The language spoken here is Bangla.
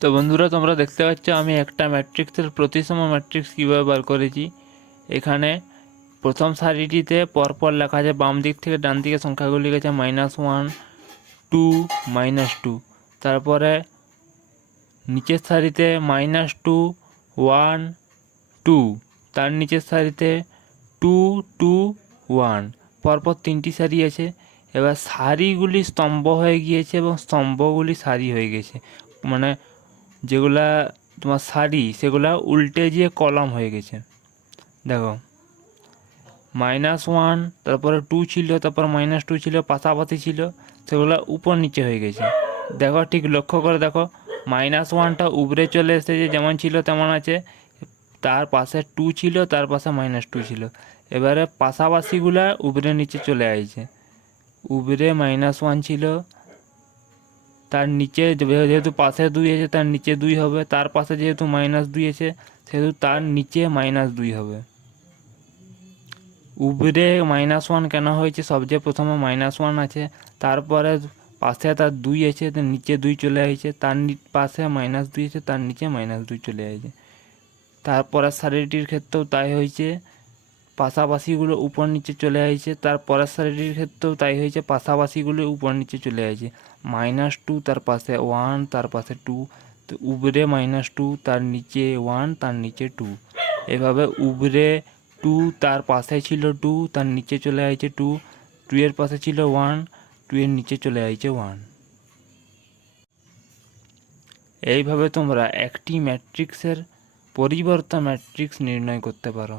তো বন্ধুরা, তোমরা দেখতে পাচ্ছ আমি একটা ম্যাট্রিক্সের প্রতিসম ম্যাট্রিক্স কীভাবে বার করেছি। এখানে প্রথম সারিটিতে পরপর লেখা আছে, বাম দিক থেকে ডান দিকে সংখ্যাগুলি গেছে -1, 2, -2। তারপরে নিচের সারিতে -2, 1, 2। তার নিচের সারিতে 2, 2, 1। পরপর তিনটি সারি আছে। এবার সারিগুলি স্তম্ভ হয়ে গিয়েছে এবং স্তম্ভগুলি সারি হয়ে গেছে, মানে যেগুলা তোমার সারি সেগুলা উল্টে গিয়ে কলাম হয়ে গেছে। দেখো, -1, তারপরে 2 ছিল, তারপর -2 ছিল, পাশাপাশি ছিল, সেগুলো উপর নিচে হয়ে গেছে। দেখো, ঠিক লক্ষ্য করে দেখো, -1টা উপরে চলে এসেছে, যেমন ছিল তেমন আছে। তার পাশে 2 ছিল, তার পাশে -2 ছিল। এবারে পাশাপাশিগুলা উপরে নিচে চলে আসছে। উপরে -1 ছিল, তার নিচে যেহেতু পাশে 2 আছে তার নিচে 2 হবে, তার পাশে যেহেতু -2 আছে সেহেতু তার নিচে -2 হবে। উপরে -1 কেন হয়েছে? সবচেয়ে প্রথমে -1 আছে, তারপরে পাশে তার 2 আছে, তার নিচে 2 চলে আসছে, তার পাশে -2 আছে, তার নিচে -2 চলে আসছে। তারপরের সারিটির ক্ষেত্রেও তাই হয়েছে, পাশাপাশিগুলো উপর নিচে চলে আসছে। তার পরের সারিটির ক্ষেত্রেও তাই হয়েছে, পাশাপাশিগুলো উপর নিচে চলে আসছে। -2 তার পাশে 1, তার পাশে 2, তো উপরে -2, তার নিচে 1, তার নিচে 2। এভাবে উপরে 2, তার পাশে ছিল 2, তার নিচে চলে আসছে 2, 2 এর পাশে ছিল 1, 2 এর নিচে চলে আসছে 1। এইভাবে তোমরা একটি ম্যাট্রিক্সের পরিবর্তন ম্যাট্রিক্স নির্ণয় করতে পারো।